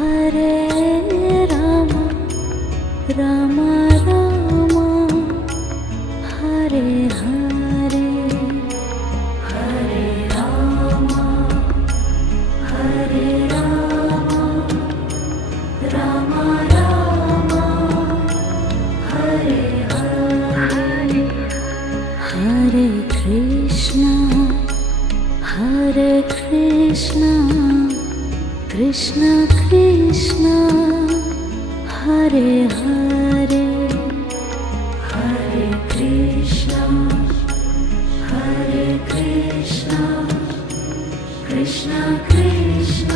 Hare Rama Rama Rama Hare Hare Hare Rama Hare Rama Rama Rama Hare Hare Hare Krishna Krishna Krishna Hare Hare Hare Krishna Krishna Krishna